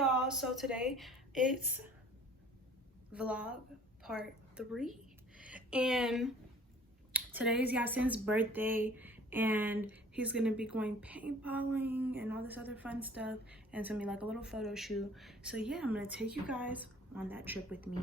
y'all, so today it's vlog part 3 and today's Yasin's birthday and he's gonna be going paintballing and all this other fun stuff, and it's gonna be like a little photo shoot. So yeah, I'm gonna take you guys on that trip with me.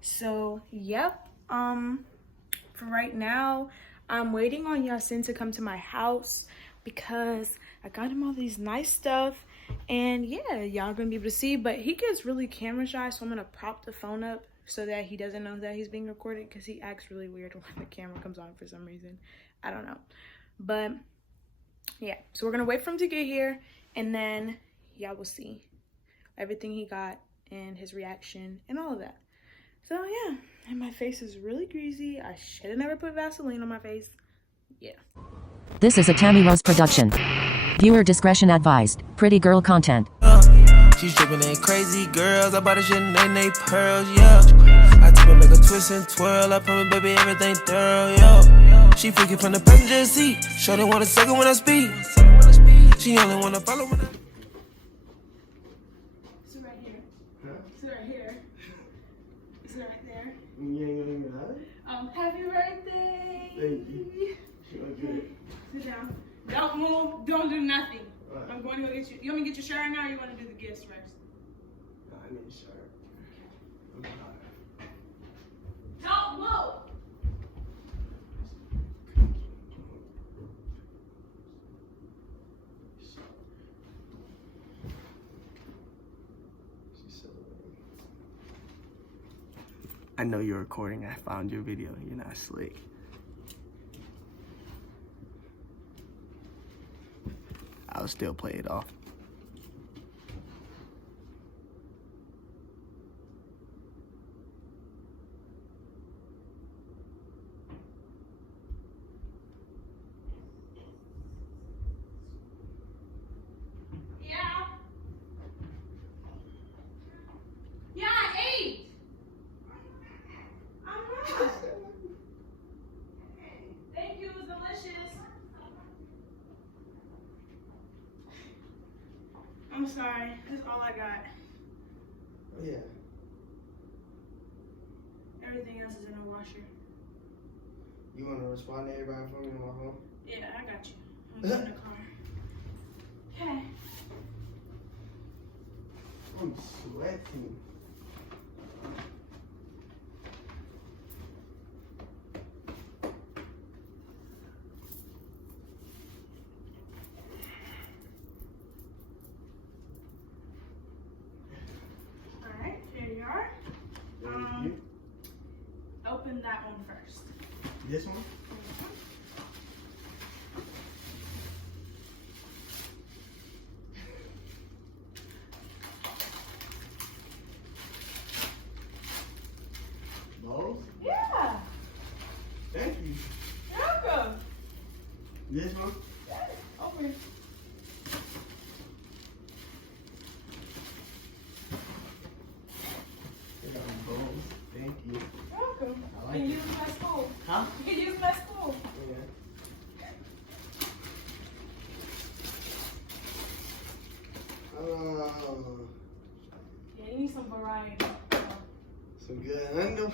So yep, for right now I'm waiting on Yasin to come to my house because I got him all these nice stuff. And yeah, y'all gonna be able to see, but he gets really camera shy, so I'm gonna prop the phone up so that he doesn't know that he's being recorded, because he acts really weird when the camera comes on for some reason. I don't know, but yeah, so we're gonna wait for him to get here and then y'all will see everything he got and his reaction and all of that. So yeah, and my face is really greasy. I should have never put Vaseline on my face. Yeah. This is a Tammy Rose production. Viewer discretion advised. Pretty girl content. She's dripping in crazy girls. I bought a shit and they pearls, yeah. I took her, make a twist and twirl. I promise, baby, everything thorough, yeah. She freaking from the passenger seat. Sure don't want a second when I speak. She only wanna follow when I... Sit right here. Huh? Sit right here. Sit right there. You ain't gonna even have it? Happy birthday! Thank you. She look good. Sit down. Don't move. Don't do nothing. Right. I'm going to go get you. You want me to get your shirt now, or you want to do the gifts first? No, I need a shirt. I'm tired. Don't move. I know you're recording. I found your video. You're not slick. I'll still play it off. Yeah. Yeah, I ate. I'm not. Thank you. It was delicious. I'm sorry. This is all I got. Oh, yeah. Everything else is in the washer. You want to respond to everybody for me in my home? Yeah, I got you. I'm in the car. Okay. I'm sweating. Alright, here you are. Thank you. Open that one first. This one? Those? Yeah. Thank you. You're welcome. This one? Yes. Open. Thank you. You're welcome. I like You can it. use them at school. Huh? You can use them at school. Yeah. Yeah, you need some variety. Some good underwear.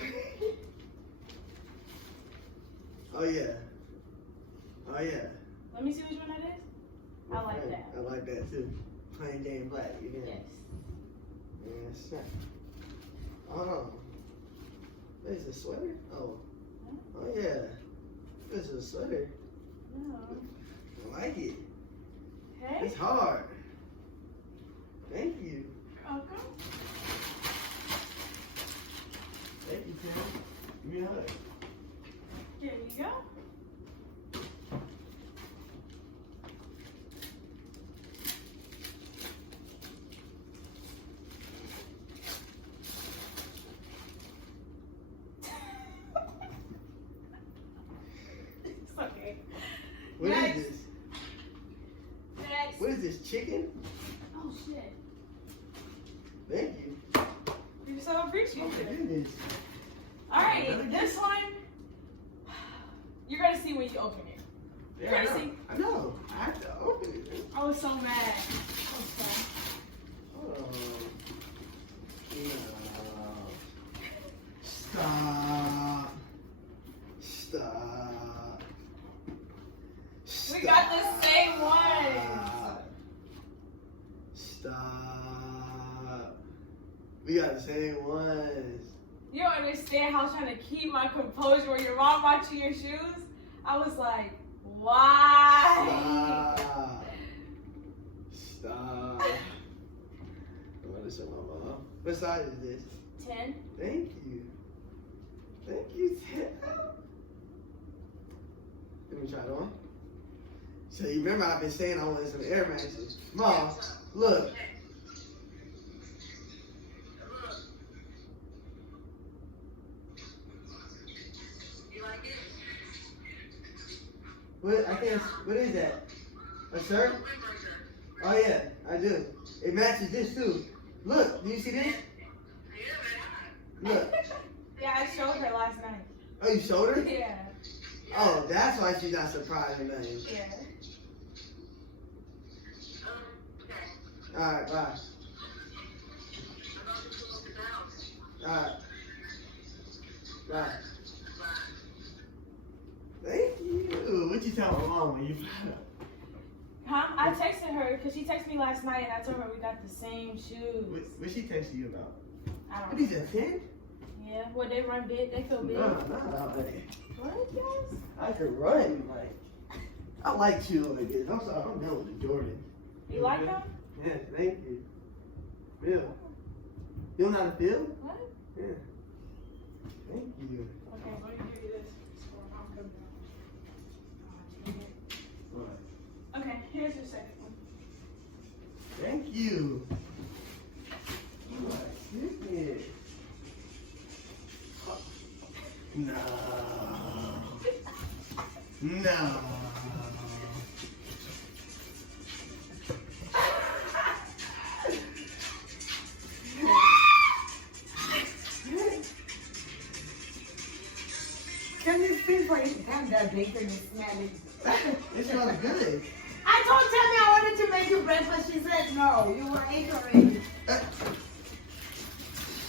Oh yeah. Oh yeah. Let me see which one that is. I like that. I like that too. Plain Jane Black. You know? Yes. Yes. Oh. There's a sweater? Oh. Oh yeah. This is a sweater. No. I like it. Okay. It's hard. Thank you. You're welcome. Thank you, Tim. Give me a hug. Here you go. It's okay. What Next. is this? Next. What is this, chicken? Oh shit. Thank you. You're so appreciative. Oh my goodness. Alright, this one, you're gonna see when you open it. You're Yeah, gonna see. I know. I have to open it. I was so mad. Oh. We got the same ones. You don't understand how I was trying to keep my composure when your mom bought you your shoes. I was like, why? Stop. I want to show my mom. What size is this? 10. Thank you. Thank you, 10. Let me try it on. So you remember I've been saying I wanted some Air Maxes. Mom, look. What is that? A shirt? Oh yeah, I do. It matches this too. Look, do you see this? Look. Yeah, I showed her last night. Oh, you showed her? Yeah. Oh, that's why she's not surprised or nothing. Yeah. Alright, bye. Alright. Bye. Thank you. What you tell my mom when you found out? Huh? I texted her because she texted me last night and I told her we got the same shoes. What she texted you about? I don't What know. is that, 10? Yeah, well, they run big, they feel big. No, not like What, yes? I could run, like. I like shoes like this. I'm sorry, I'm done with the Jordan. You like them? Yes, thank you. Bill. You don't know how to feel? What? Yeah. Thank you. Okay, let me give you this. What? Okay, here's your second one. Thank you. Oh my goodness. No. No. Can you speak for you? Damn, that bacon is smelling. It smells good. I told Tammy I wanted to make you breakfast. She said no. You were ignorant.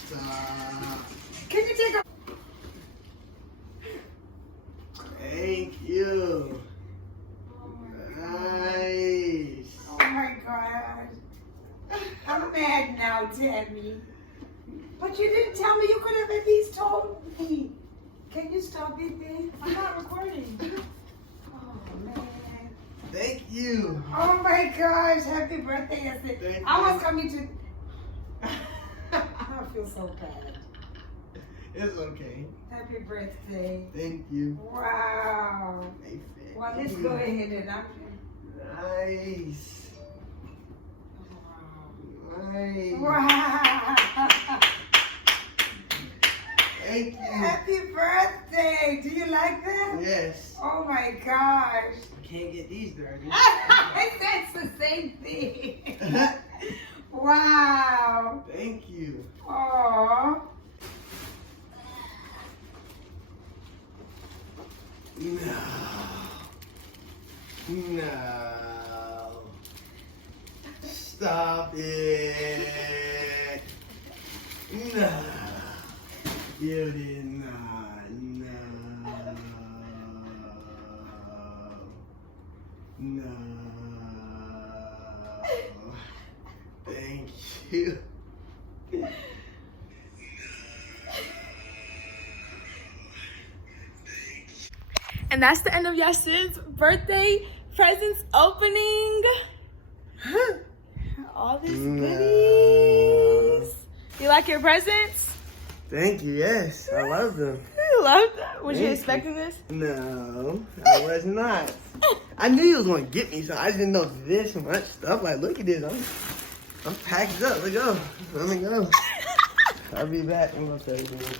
Stop. Can you take a... Thank you. Nice. Oh my God. I'm mad now, Tammy. But you didn't tell me. You could have at least told me. Can you stop it, babe? I'm not recording. Oh, man. Thank you. Oh my gosh. Happy birthday. Thank I you. was coming to... I feel so bad. It's okay. Happy birthday. Thank you. Wow. Thank Well, let's you. go ahead and I'm... Nice. Wow. Nice. Wow. Thank you. Happy birthday. Do you like that? Yes. Oh my gosh. Can't get these dirty. That's the same thing. Wow. Thank you. Aww. No. No. Stop it. No. You did not. No. No. Thank you. And that's the end of Yasin's birthday presents opening. All these goodies. You like your presents? Thank you. Yes, I love them. You love them? Was you Thank expecting this? No, I was not. I knew you was gonna get me some. I just didn't know this much stuff. Like, look at this. I'm packed up. Let's go. Let me go. I'll be back. I'm gonna tell you this.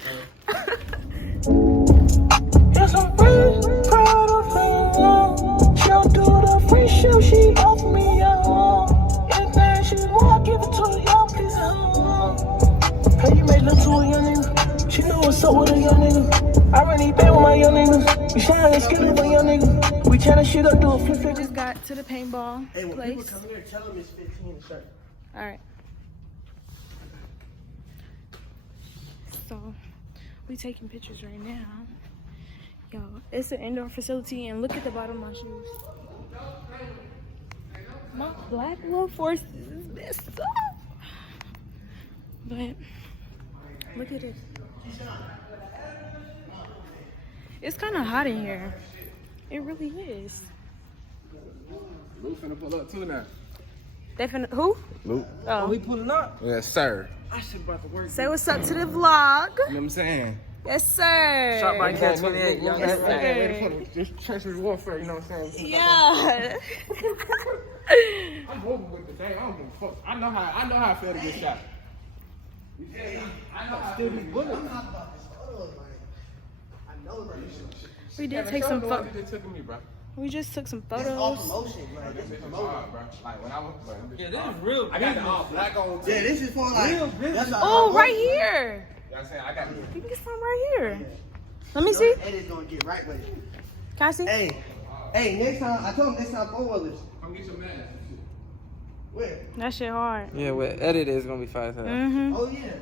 Yes, I'm really proud of her. She'll do the free show, she off me up. And then she won't give it to a young please. Hey, you made love to a young nigga. She know what's up with a young nigga. I really been with my young niggas. We shine and skilled with a young nigga. We tryna shit up, do a flip flip. Just got to the paintball Hey, when place. people come here, tell them it's 15 to start. All right. So we taking pictures right now. Yo, it's an indoor facility, and look at the bottom of my shoes. My black little forces is messed up. But look at it. It's kind of hot in here. It really is. Luke finna pull up too now. They finna, who? Luke. Oh. We pulling up? Yes, sir. I should about to work. Say what's up to the vlog. You know what I'm saying? Yes, sir. Shot by Cat 28. Look, Yes, look, sir. this treacherous warfare, you know what I'm saying? Yeah. I'm over with the thing. I don't give a fuck. I know how I feel to get shot. You feel me? I know how I feel these bullets. We did take some photos. They took of me, bro. We just took some All photos. promotion, like, This is hard, bro. Like when I was, Yeah, this is real. I got the all black on. yeah, this is for like. Real business. That's Oh, right here. You know what I'm saying? I got You can get some right here. Let me see. Eddie's gonna get right with it. Can I see? Hey, next time, I told him next time 4-wheelers. Come get your mask. Where? That shit hard. Yeah, with edit is gonna be fast. Mm-hmm. Oh, yeah.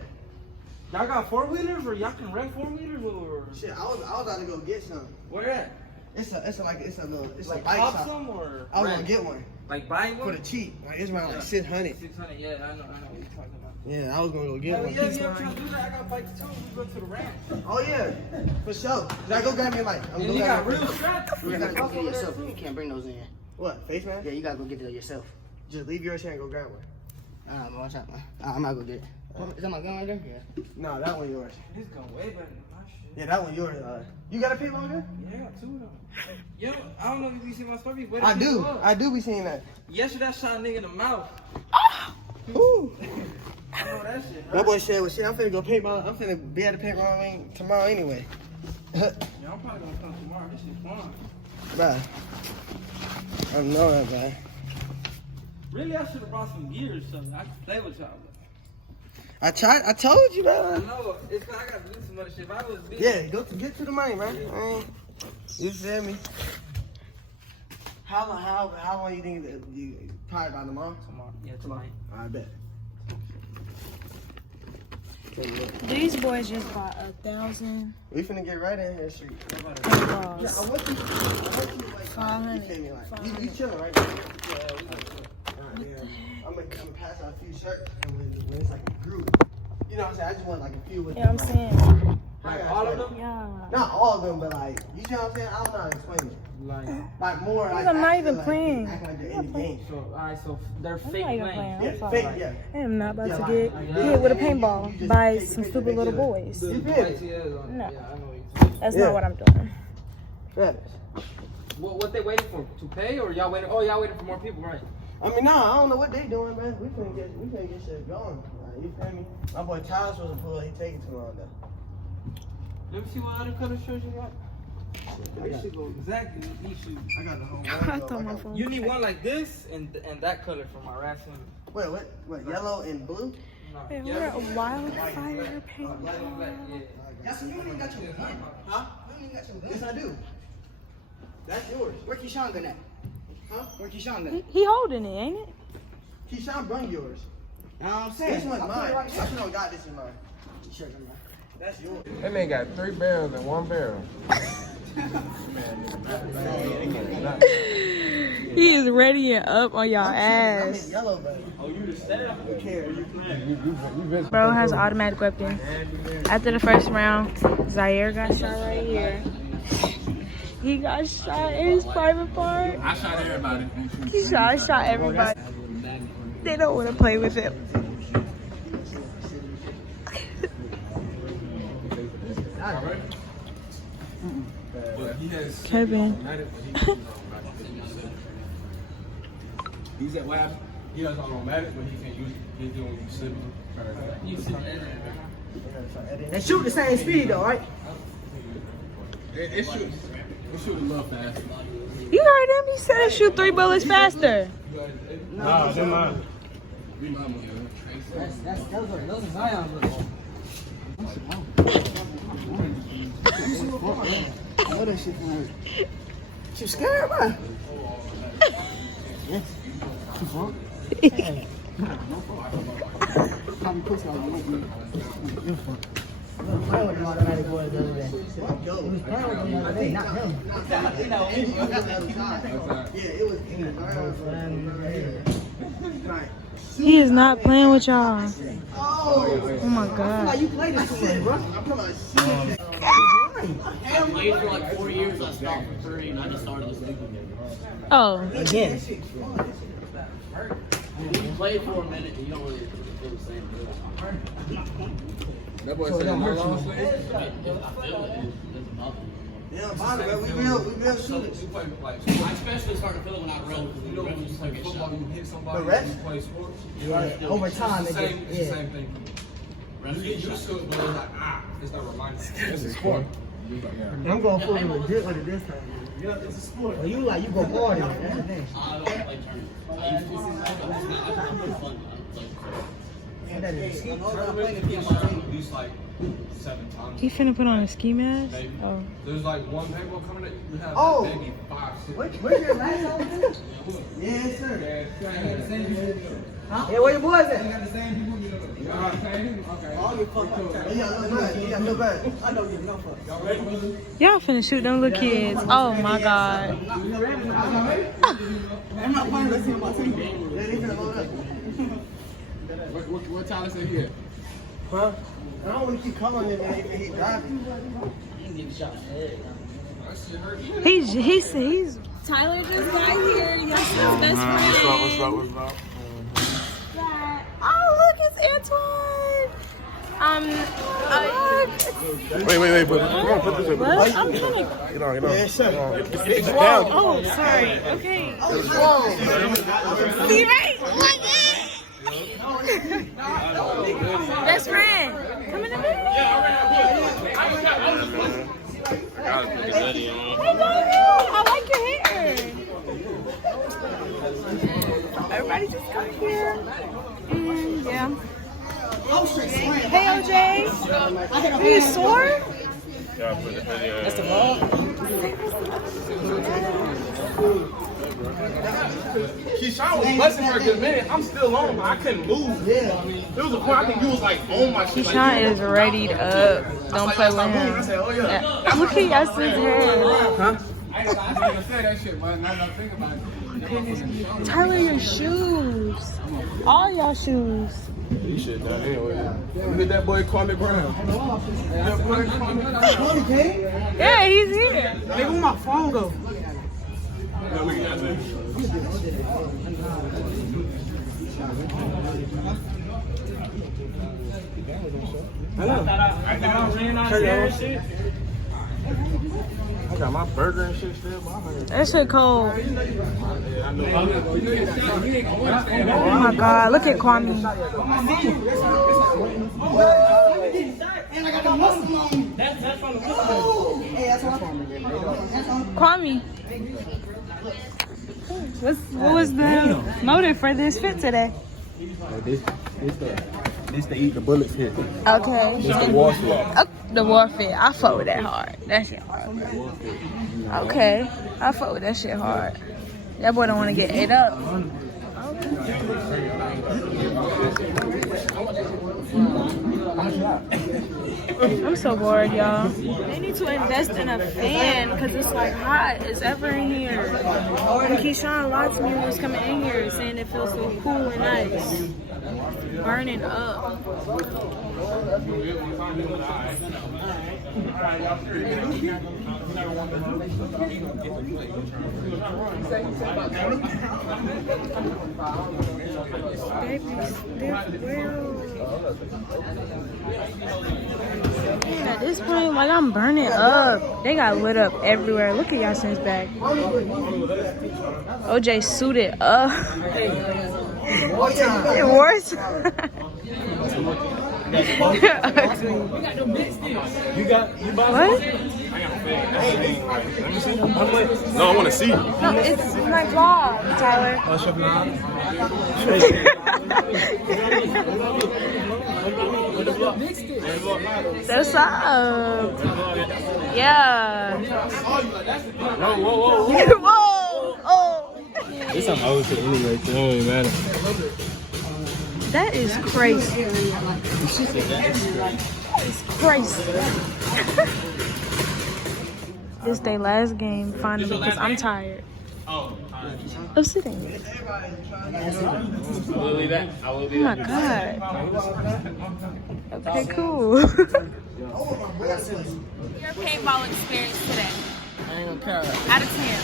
Y'all got 4-wheelers or y'all can rent 4-wheelers or Shit, I was about to go get some. where at? It's a Like bike pop shop. some or I was rent? gonna get one Like buy for one? the cheap. Like it's around like 600. 600. Yeah, I know what you're talking about. Yeah, I was gonna go get Hell one. yeah, yeah, trying to do that. I got bikes too. We go to the ranch. Oh yeah, for sure. Should I go grab me a bike? And you got real straps. You gotta go get it yourself. You can't bring those in. What? Face mask? Yeah, you gotta go get it yourself. Just leave yours here and go grab one. Watch out, man. I'm not gonna get it. Is that my gun right there? Yeah. No, that one yours. This gun way better than my shit. Yeah, that one yours. You got a paintball gun? Yeah, I got 2 of them. Yo, I don't know if you see my story, but I do. I do be seeing that. Yesterday I shot a nigga in the mouth. Ooh. I know that shit. That boy said, well, shit, I'm finna go paintball. I'm finna be at the paintball ring tomorrow anyway. Yeah, I'm probably gonna come tomorrow. This shit's fun. Bruh. I know that, guy. Really, I should have brought some gear or something. I could play with y'all. I told you, man. No, it's 'cause I got to do some other shit. If I was busy. Yeah, get to the money, man. You feel me? How long you think that you probably by tomorrow? Tomorrow. Yeah, tomorrow. I bet. These boys just bought 1,000 We finna get right in here, street. paintballs. Yeah, I want you like 500. You feel me? Like, you chilling right now? I'm gonna pass out a few shirts, and when it's like a group, you know what I'm saying? I just want like a few with Yeah, I'm saying. Like all of them? Yeah. Not all of them, but like, you know what I'm saying? I don't know how to explain it. Like more like. I'm not actually, even like, playing. Act like they're in the game. So, alright, so they're I'm fake not even lanes. playing. I'm Yeah, sorry. fake, yeah. I am not about Yeah, to like- get hit with a paintball by some stupid little boys. You feel me? Yeah, I know what you're saying. That's Yeah. not what I'm doing. Travis. What they waiting for? To pay or y'all waiting? Oh, y'all waiting for more people, right? I mean, no, I don't know what they doing, man. We finna get shit going. Like, you feel me? My boy Tyler's supposed to pull up. He taking too long though. Let me see what other color shirts you got. This should go exactly with these shoes. I got the whole I wardrobe. thought my phone. You need one like this and that color for my rats and Wait, what? Yellow and blue? no. Wait, Yeah. we're at Wildfire Black and paintball. black, yeah. That's you ain't got your gun. Huh? You ain't got your gun. Yes, I do. That's yours. Where Keyshawn gun at? Huh? Where Keyshawn gun? He holding it, ain't it? Keyshawn brung yours. Know what I'm saying? This one's I put mine. it I right here. should have got this in mine. Sure, come on. That's yours. That man got 3 barrels and 1 barrel. He is ready and up on y'all I'm ass. in yellow, baby. Oh, you the staff? Who cares? Bro has an automatic weapon. After the first round, Zaire got shot right here. He got shot in his private part. I shot everybody. He shot everybody. They don't want to play with him. Kevin. He's at Wab. He doesn't know magic, but he can't use it. He's doing slipping. They shoot the same speed though, right? It shoot a little faster. You heard him? He said it shoot 3 bullets faster. Nah, they're mine. Those are Zion bullets. I know that shit can hurt. You scared, man? Probably push on you. You're fun. I was playing with them automatic boys the other day. He was playing with them the other day, not him. Yeah, it was in the Right. He is not playing with y'all. Oh my god. You play this too much, bro. I played for like 4 years. I stopped for 3, and I just started this league again. Oh. Again. You play for a minute, and you don't really feel the same. That boy said no long sleeve. I feel it. It doesn't bother me. Yeah, bother, man. We real shooters. You play like I especially start to feel it when I run. you know when you play football, you hit somebody. The refs? You play sports. Over time, It's they the get, same, it's the same thing. You get used to it, but it's like it's not reminding. It's a sport. I'm going full legit with it this time. Yeah, it's a sport. Well, you go party. That's the thing. I don't play tournaments. I used to. I'm pretty fun. That is. At least like 7 times. He finna put on a ski mask? Maybe. Oh. There's like one paintball coming that you have Oh. like maybe 5, 6. Where's your last one? Yes, sir. Yeah, where your boys at? Yeah, no bad. I know you know fuck. Y'all finna shoot them little kids. Oh my god. I'm not playing this in my team. What Tyler said here? Bro, I don't want to keep calling him when he driving. He's Tyler just got here. Yes, his best friend. What's up? Oh look, it's Antoine. Wait, come on, put this in. What? I'm trying to. Get on. Yes, sir. Oh, sorry. Okay. Whoa. See right? Like it. Best friend. Come in the middle. I like your hair. Everybody just come here. Yeah. Hey, OJ. Are you sore? That's the vlog. Keyshawn was busting for a good minute. I'm still on him. I couldn't move. Yeah. There was a point I think you was like on my shit. Keyshawn is readied up. Don't play with I said, oh him. yeah. Yeah. Look at Yassin's hair. Huh? I was gonna say that shit, but now that I think about it. Tyler, your shoes. All y'all shoes. He should done anyway. Look at that boy Kwame Brown. That boy Kwame Brown. Yeah, he's here. Hey, where my phone go? No, we got that. I got my burger and shit still. That shit cold. I know. Oh my god, look at Kwame. And I got the muscle on. That's from the football. Hey, that's what I'm Kwame. What was the motive for this fit today? This to eat the bullets hit. Okay. This the war fit. Oh, the war fit. I fuck with that hard. That shit hard. Okay. I fuck with that shit hard. That boy don't want to get ate up. I'm so bored, y'all. They need to invest in a fan because it's like hot as ever in here. And Keyshawn lied to me when he was coming in here saying it feels so cool and nice. Burning up. And at this point, like I'm burning up. They got lit up everywhere. Look at Yassin's back. OJ suited up. It works. What? No, I want to see. No, it's my vlog, Tyler. That's up. Yeah. Whoa. Whoa. Oh. It's some old shit anyway, so it don't even matter. That is crazy. That is crazy. This their last game finally because I'm tired. Oh, of sitting. I will be back. I will Oh be my back. god. Okay, cool. Your paintball experience today. I ain't gonna care. Out of 10.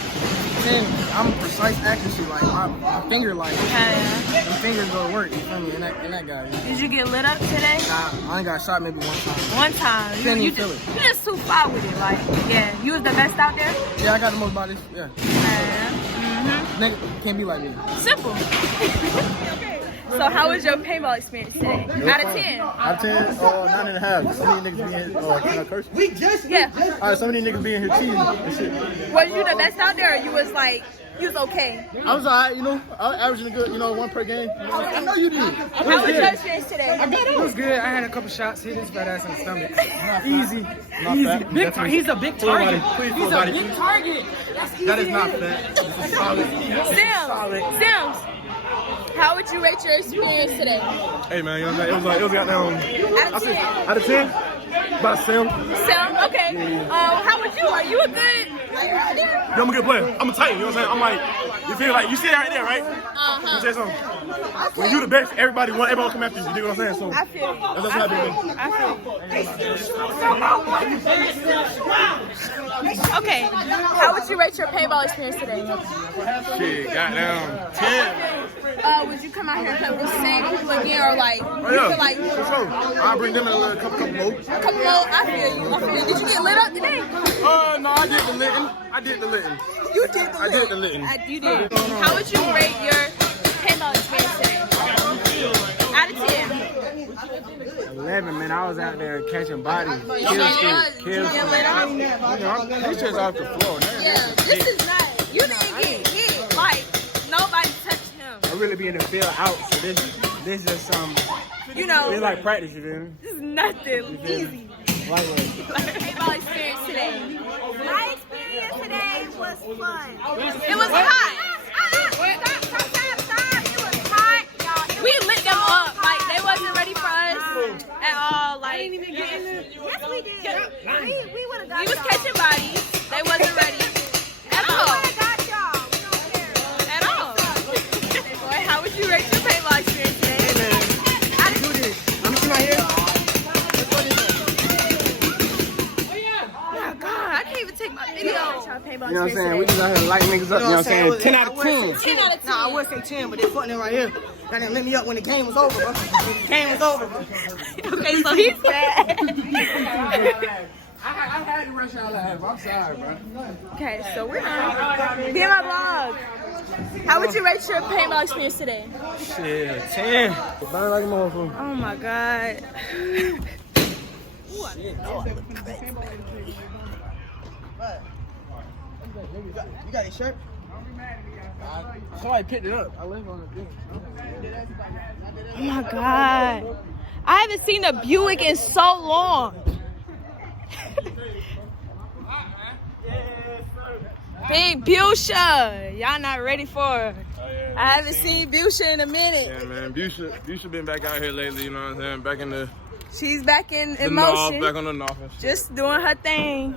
10, I'm precise accuracy, like my finger, like my fingers go to work. You feel me? And that guy. Did you get lit up today? Nah, I only got shot maybe one time. One time. Couldn't You even feel it. just too far with it. Like, yeah. You was the best out there? Yeah, I got the most bodies. Yeah. Nigga can't be like me. Simple. So how was your paintball experience today? Out of 10? Out of 10, 9.5. So many niggas be in here. Can I curse? Yeah. Alright, so many niggas be in here cheating and shit. Was you the best out there or you was like, you was okay? I was alright, you know. I was averaging a good, one per game. I know you did. How was your experience today? It was good. I had a couple shots. Hit his fat ass in the stomach. Easy. Not fat. Big he's a big target. Please, He's a big target. That's easy. That is not fat. Sims, how would you rate your experience today? Hey man, it was goddamn. Out of 10? Out of 10, about a 7. Sam, okay. How would you? Are you a good player out there? Yeah, I'm a good player. I'm a Titan, you know what I'm saying? I'm like, you feel like, you see that right there, right? Let me say something. When you the best, everybody will come after you. You know what I'm saying? So I feel you. that's what happened. Okay. How would you rate your paintball experience today? Shit, goddamn 10. Would you come out here and play with the same people again, or like Oh you yeah, feel like for sure. I'll bring them in a couple more. come on? I feel you. Did you get lit up today? No, I did the litting. You did the I did the litting. You did. How would you rate your paintball experience today? Out of 10. 11, man. I was out there catching bodies. You get lit up? This shit's off the floor. Yeah. This is not. You didn't get hit. Like nobody touched him. I really be in the field out, so this is some. You know. It's like practice, you feel me? This is nothing. Easy. Lightweight. Paintball experience today. My experience today was fun. It was hot. Stop. It was hot, y'all. We lit them up. Like they wasn't ready for us at all. Like Yes, we did. We would have got we was y'all. catching bodies. They wasn't ready at We all. would have got y'all. We don't care. At all. Boy, how would you rate your paintball experience today? Hey man, do this. Let me see my hair. Oh my God, I can't even take my video. You know what I'm saying? We just out here lighting niggas up. You know what I'm saying? 10 out of 10. 10 out of 10. Nah, I would say 10, but they fucking it right here. That didn't let me up when the game was over, bro. The game was over, bro. Okay, so he's bad. I had to rush out live. I'm sorry, bro. Okay, so we're done. Be in my vlog. How would you rate your paintball experience today? Shit, 10. Burn like a motherfucker. Oh my God. You got your shirt? Somebody picked it up. I left on the thing. Oh my God. I haven't seen a Buick in so long. Big Busha. Y'all not ready for it. I haven't seen Busha in a minute. Yeah, man. Busha been back out here lately, you know what I'm saying? Back in the She's back in north, motion. back on the north and shit. Just doing her thing.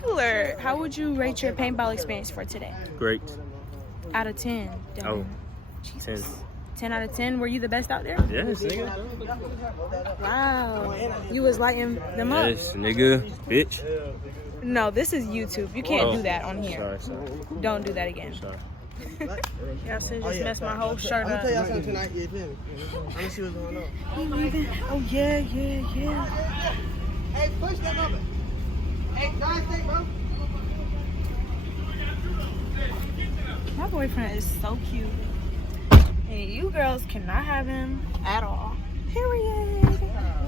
Tell her, how would you rate your paintball experience for today? Great. Out of 10. Oh, 10. 10 out of 10. Were you the best out there? Yes, nigga. Wow. You was lighting them up. Yes, nigga. Bitch. No, this is YouTube. You can't do that on here. Sorry. Don't do that again. Sorry. Y'all said just messed my whole shirt I'm gonna up. tell y'all something tonight. You feel me? I'm gonna see what's going on. Oh, yeah. Hey, push that over. Hey, guys, stay, bro. My boyfriend is so cute. And you girls cannot have him at all. Period.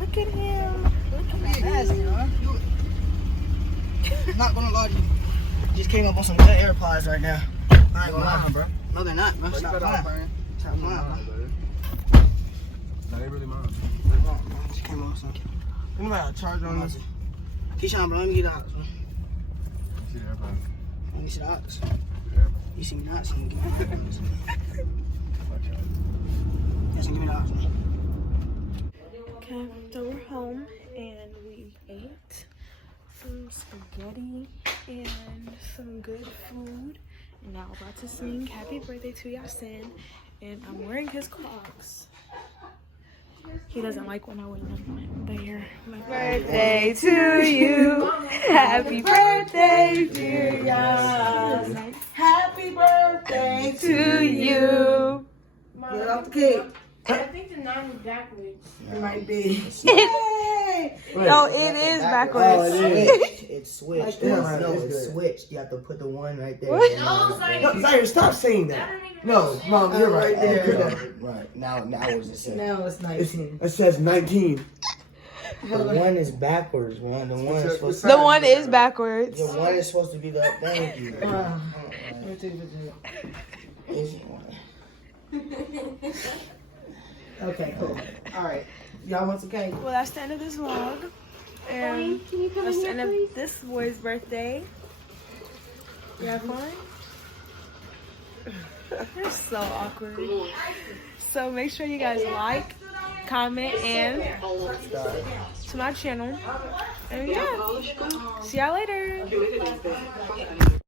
Look at him. Not gonna lie to you. Just came up on some good AirPods right now. I ain't gonna lie, bro. No, they're not, bro. Stop playing. Stop playing, bro. No, they really mine. Just came up with some. Let me got a charger on this. Keyshawn, bro, let me get the ox, bro. Let me see the ox. You see me not, so give me the ox. Yes, give me the ox, bro. Okay, so we're home and we ate some some spaghetti and some good food. And now we're about to sing happy birthday to Yasin. And I'm wearing his Crocs. He doesn't like when I wear them. There. Birthday to you. Happy birthday, dear Yasin. Happy birthday to you. Get off the cake. I think the 9 is backwards. It might be. No, it is backwards. Oh, it's switched. Like No, this. it's switched. You have to put the 1 right there. What? And No, Zaire, stop saying that. No, Mom, you're right there. Right. Now what does it say? Now it's 19. It says 19. The 1 is backwards, man. The 1 is supposed to The 1 is backwards. The 1 is supposed to be the thank you. Let me take a picture. Okay, cool. All right. Y'all want some cake? Well, that's the end of this vlog. And that's the end of this boy's birthday. You have fun? You're so awkward. So make sure you guys like, comment, and to my channel. And yeah, see y'all later.